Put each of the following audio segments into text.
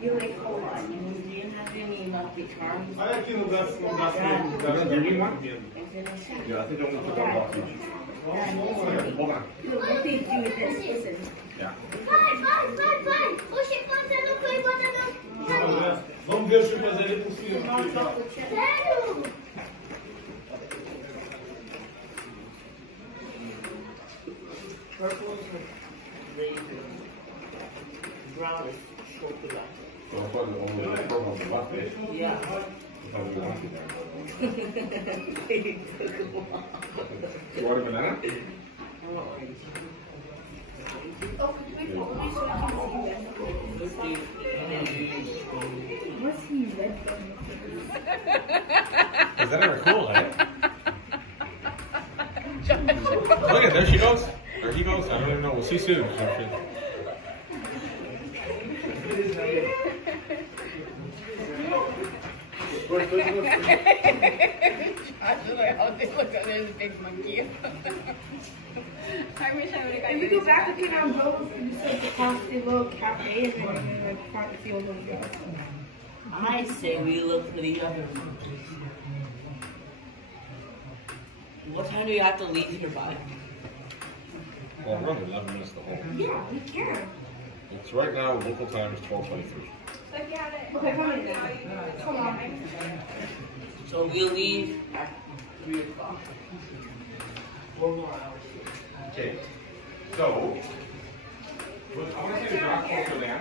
You like cola. Do you have any lucky charms? Olha aqui no braço do Kima. Yeah, I think I'm going to put that box in. Hold on. Look, what do you do with this? Listen. Yeah. Vai! O chimpanzé não foi embora não. Vamos ver o chimpanzé ali por cima. Sério? Brown chocolate. Yeah. You want a banana? What's he red from? Is that ever cool, eh? Look at, there she goes. There he goes. I don't even know. We'll see soon. Josh is like, oh, they look at this big monkey. I wish I would have got If you go back to Kima and go past the little cafe and then like find the old ones. I say we look for the other monkeys. What time do you have to leave here by? Well, we're only 11 minutes to hold. Yeah, we can. It's right now, local time is 12:23. Okay, come on. Come on. So we'll leave at 3 o'clock. 4 more hours. Okay. So, I want to say the drop closer then.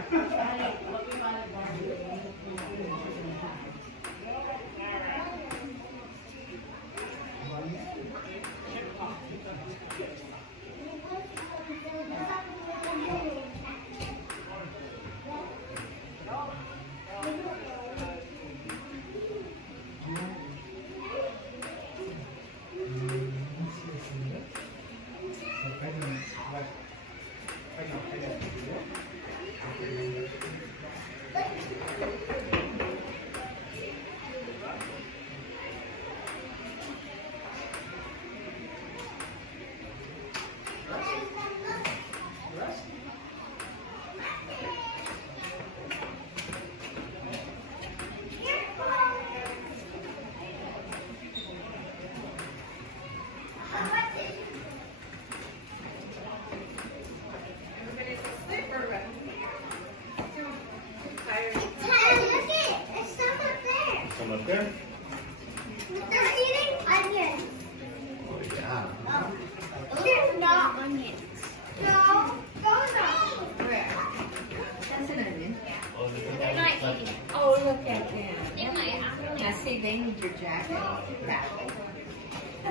There? They're eating onions. Oh, yeah. They're not onions. No, those are. Where? That's an onion. They're not eating. Oh, look at them. They might. Now see, they need your jacket. Back. They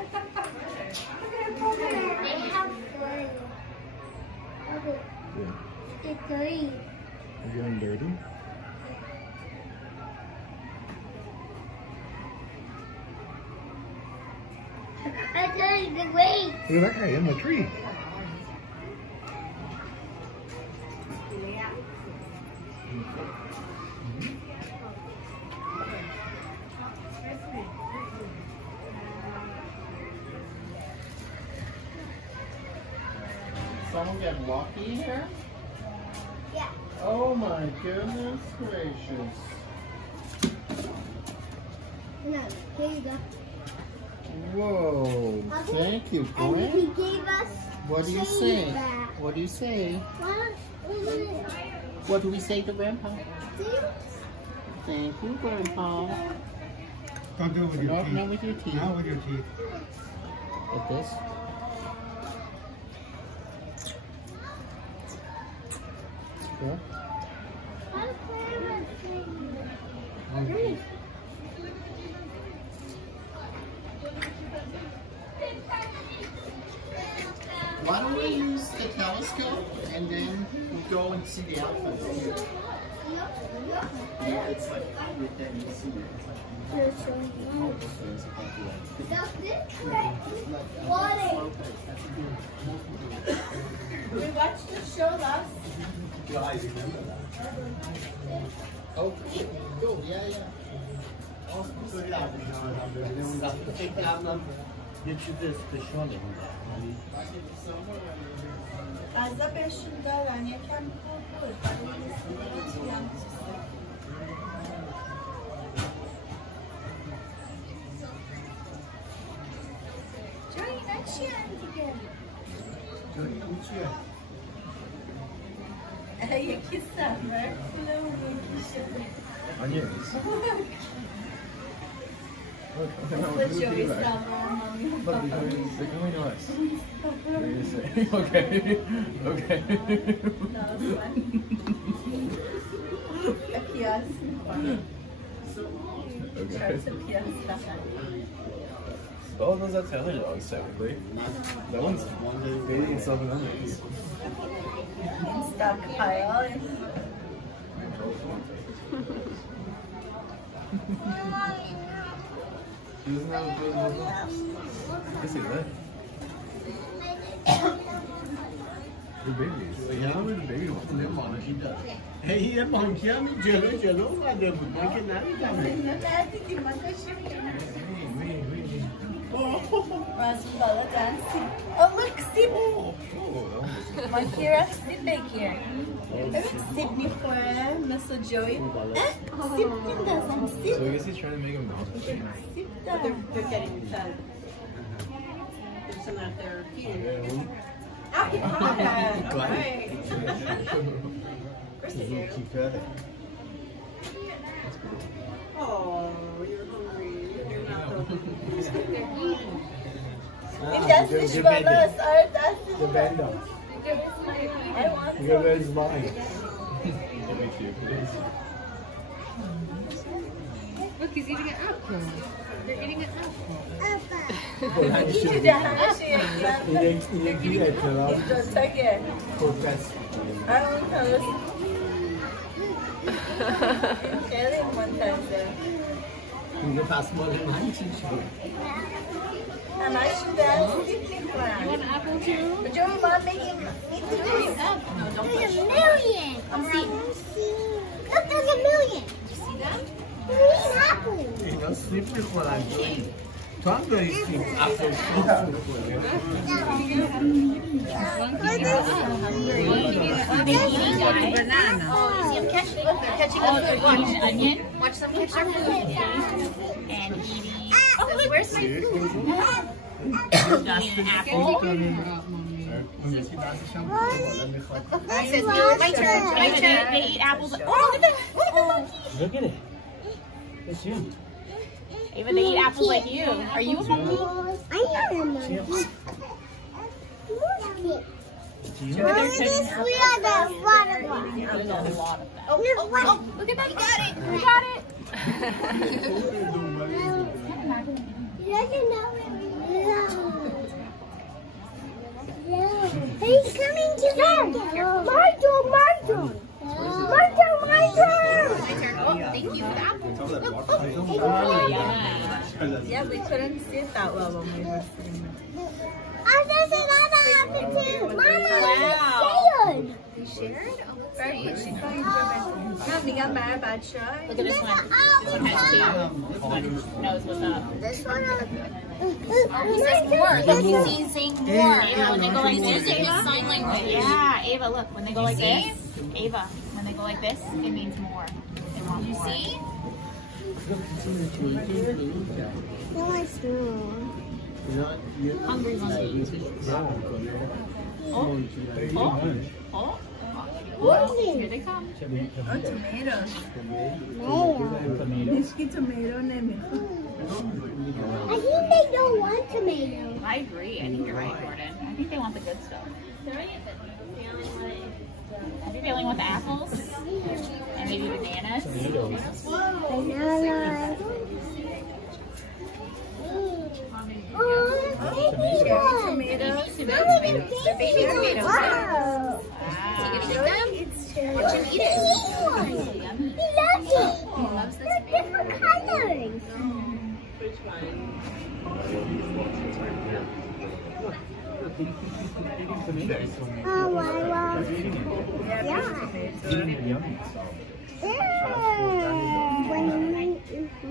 have fun. It's green. Are you getting dirty? I tried the weight. Look at that guy in the tree. Someone get lucky here? Yeah. Oh my goodness gracious. No, here you go. Whoa. Thank you, And he Glenn. gave us. What do you change say? back. What do you say? What? What do we say to Grandpa? See? Thank you, Grandpa. Don't do it with your Not, teeth. not with your teeth. Not with your teeth. Like this. Good. Why don't we use the telescope and then we go and see the outfits? Yeah, it's like with them, you see it. It's like, Does this way? Water. We watched the show last. Your eyes remember that. oh, cool, yeah, yeah. غذا بهشون دادن یکم بود Які саме? Onions. What Joey summer, mommy? Look, they're going to us. What do you say? Okay. Okay. Okay. Oh, those are Taylor dogs, technically. That one's eating some onions. Stockpile. He doesn't have a good nose. Yes, he does. The babies. Like, how many baby ones? Hey, monkey, I'm jello, mother, monkey, Oh, look, Sip. Makira, Sip back here. Sip me for Mr. Joey. Sip doesn't So Sip. I guess he's trying to make him mouth. Sip doesn't. They're getting fed. There's some out there feeding. Right. Oh, you're hungry. You're not hungry. That's the schwalas, or that's the bender. I want Your is mine. Look, he's eating an apple. They're eating an apple. And I should have you want an apple too? But your mom making me too. There's a million. Look, there's a million. See them? Green apples. You know, sleep before I go. Thunder is after sleep. Catching up food. Watch onion. Watch them catch their food. And eating. Oh, where's my food? Eating an apple. My turn. My turn. They eat apples. Oh, Look at it. It's you. Ava, they eat apples like you. Are you a monkey? I am a monkey. We are the water one. Oh, look at that. You got it. You got it. He's coming to them. My turn. My turn. Oh, thank you for the apple. Yeah, we couldn't see it that well when we were sitting there. There's another apple too. Mama, Wow. we shared. You shared? Oh, very good. She thought you were Mom, you got my bad shot. Look at this one. This one has two. This one knows what's up. This one. He says more. Look, he's saying more. Ava, when they go like this, it means sign language. Yeah, Ava, look. When they go like this, Ava, when they go like this, it means more. They want more. You see? No, it's Hungry monkey. Oh, here they come. Oh, tomatoes. Tomato name. I think they don't want tomatoes. I agree. I think you're right, Jordan. I think they want the good stuff. I think they only want the apples and maybe bananas. Banana. Tomatoes. They're baby tomatoes. Wow. So you gonna eat them? What you eat it? He loves it. He loves the They're different colors. Oh, wow. Yeah.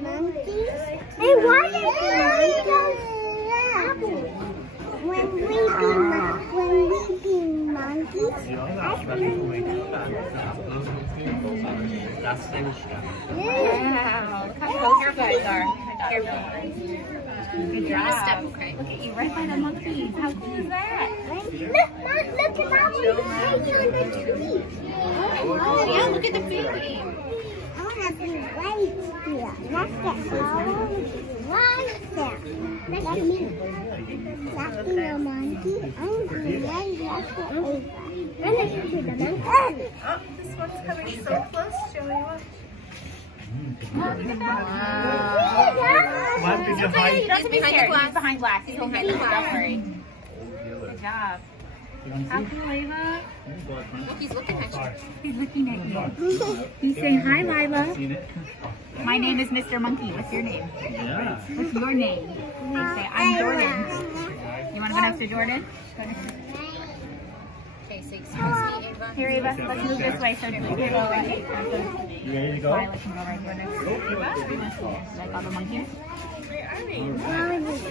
Monkeys. Hey, why did apples? When we be monkeys, Wow. Look how cool your guys are. Careful. Good job. Look at you right by the monkeys. How cool is that? Look at that one. Oh, yeah, look at the baby. I want to be right here. Let's get one there. Look at me. Let's be a monkey. I'm going right. Let's get over. And let's do the monkey. Oh, this one's coming so close, Joey. Watch. Oh, look at that. One big It's okay, you don't have to be scared. He's behind glass. He's behind glass. Don't worry. Good job. How cool, Ava? Look, he's looking at you. He's looking at you. He's saying, hi, Lila. My name is Mr. Monkey. What's your name? Yeah. What's your name? You say, I'm Jordan. You want to go next to Jordan? Go next to Okay, so excuse me, Ava. Here, Ava. Let's move this way so we can go You ready to go? Violet can go right here next to Ava. Like all the monkeys.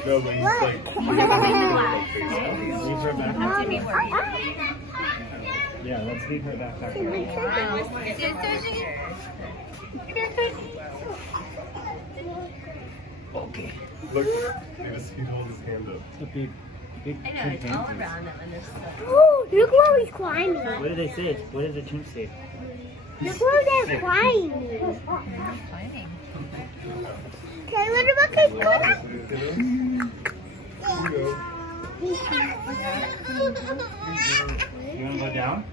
No, but he's like, He's behind the glass. Okay? Leave her back. Don't you be worried. Yeah, let's leave her back here. Okay. look, he holds his hand up. A big I know, it's all around them and there's stuff. Oh, look where he's climbing. What did they say? What did the chimp say? Look where they're climbing. Fighting. Okay, what about Kima? You want to go down?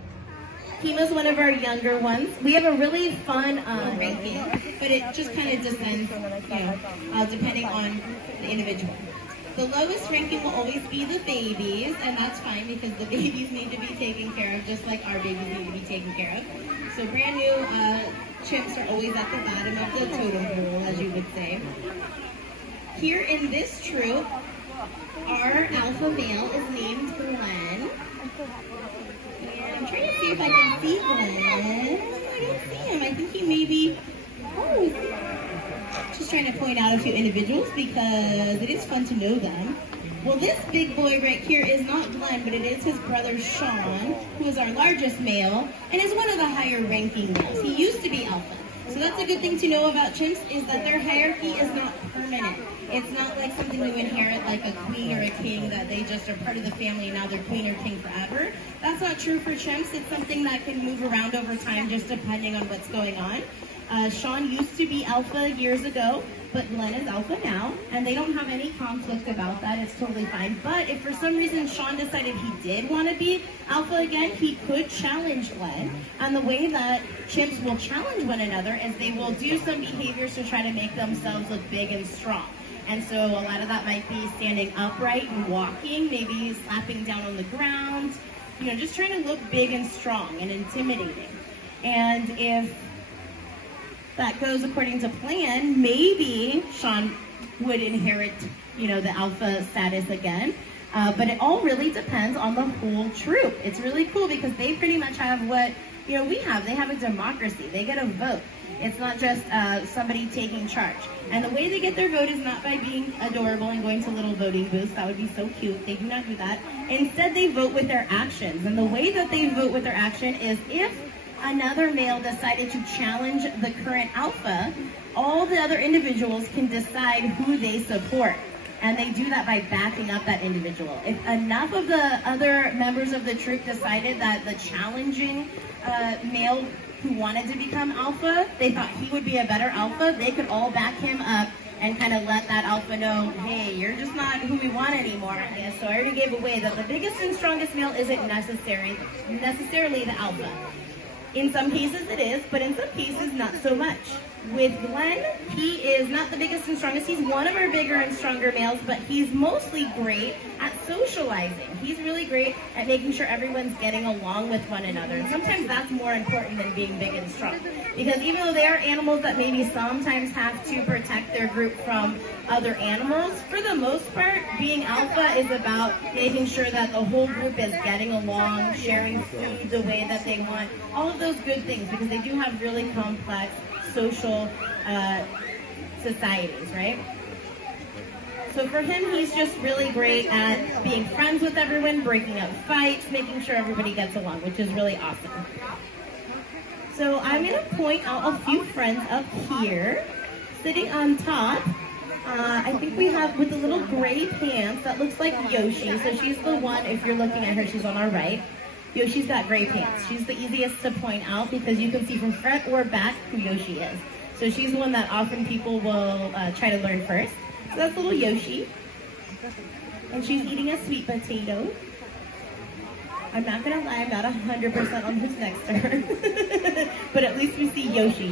Kima's one of our younger ones. We have a really fun ranking, but it just kind of depends, depending on the individual. The lowest ranking will always be the babies, and that's fine because the babies need to be taken care of just like our babies need to be taken care of. So brand new chimps are always at the bottom of the totem pole, as you would say. Here in this troop, our alpha male is named Glenn. And I'm trying to see if I can see Glenn. I don't see him. I think he may be... Oh, just trying to point out a few individuals because it is fun to know them. Well, this big boy right here is not Glenn, but it is his brother Shawn, who is our largest male and is one of the higher ranking males. He used to be alpha. So that's a good thing to know about chimps is that their hierarchy is not permanent. It's not like something you inherit like a queen or a king that they just are part of the family and now they're queen or king forever. That's not true for chimps. It's something that can move around over time just depending on what's going on. Shawn used to be alpha years ago, but Glenn is alpha now, and they don't have any conflict about that. It's totally fine. But if for some reason Shawn decided he did want to be alpha again, he could challenge Glenn. And the way that chimps will challenge one another is they will do some behaviors to try to make themselves look big and strong. And so a lot of that might be standing upright and walking, maybe slapping down on the ground, just trying to look big and strong and intimidating. And if that goes according to plan, maybe Shawn would inherit, the alpha status again. But it all really depends on the whole troop. It's really cool because they pretty much have what, we have. They have a democracy. They get a vote. It's not just somebody taking charge. And the way they get their vote is not by being adorable and going to little voting booths. That would be so cute. They do not do that. Instead, they vote with their actions. And the way that they vote with their action is if another male decided to challenge the current alpha, all the other individuals can decide who they support. And they do that by backing up that individual. If enough of the other members of the troop decided that the challenging male who wanted to become alpha, they thought he would be a better alpha, they could all back him up and kind of let that alpha know, hey, you're just not who we want anymore. Yeah, so I already gave away that the biggest and strongest male isn't necessarily the alpha. In some cases it is, but in some cases not so much. With Glenn, he is not the biggest and strongest. He's one of our bigger and stronger males, but he's mostly great at socializing. He's really great at making sure everyone's getting along with one another. And sometimes that's more important than being big and strong. Because even though they are animals that maybe sometimes have to protect their group from other animals, for the most part, being alpha is about making sure that the whole group is getting along, sharing food the way that they want, all of those good things, because they do have really complex social societies, right? So for him, he's just really great at being friends with everyone, breaking up fights, making sure everybody gets along, which is really awesome. So I'm going to point out a few friends up here, sitting on top. I think we have with the little gray pants, that looks like Yoshi. So she's the one, if you're looking at her, she's on our right. Yoshi's got gray pants. She's the easiest to point out because you can see from front or back who Yoshi is. So she's the one that often people will try to learn first. So that's little Yoshi. And she's eating a sweet potato. I'm not gonna lie, I'm not 100% on who's next to her. But at least we see Yoshi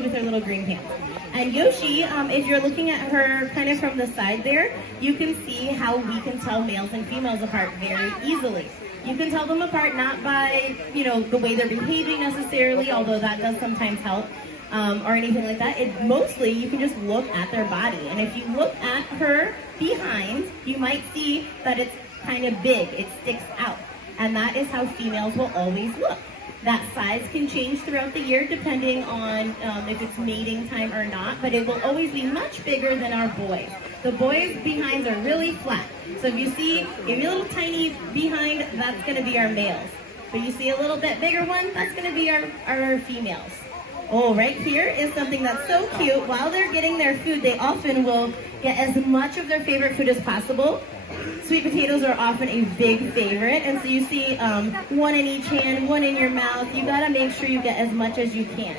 with her little green pants. And Yoshi, if you're looking at her kind of from the side there, you can see how we can tell males and females apart very easily. You can tell them apart not by, you know, the way they're behaving necessarily, although that does sometimes help, or anything like that. Mostly, you can just look at their body. And if you look at her behind, you might see that it's kind of big, it sticks out. And that is how females will always look. That size can change throughout the year depending on if it's mating time or not, but it will always be much bigger than our boys. The boys' behinds are really flat. So if you see a little tiny behind, that's gonna be our males. But you see a little bit bigger one, that's gonna be our females. Oh, right here is something that's so cute. While they're getting their food, they often will get as much of their favorite food as possible. Sweet potatoes are often a big favorite, and so you see one in each hand, one in your mouth. You gotta make sure you get as much as you can.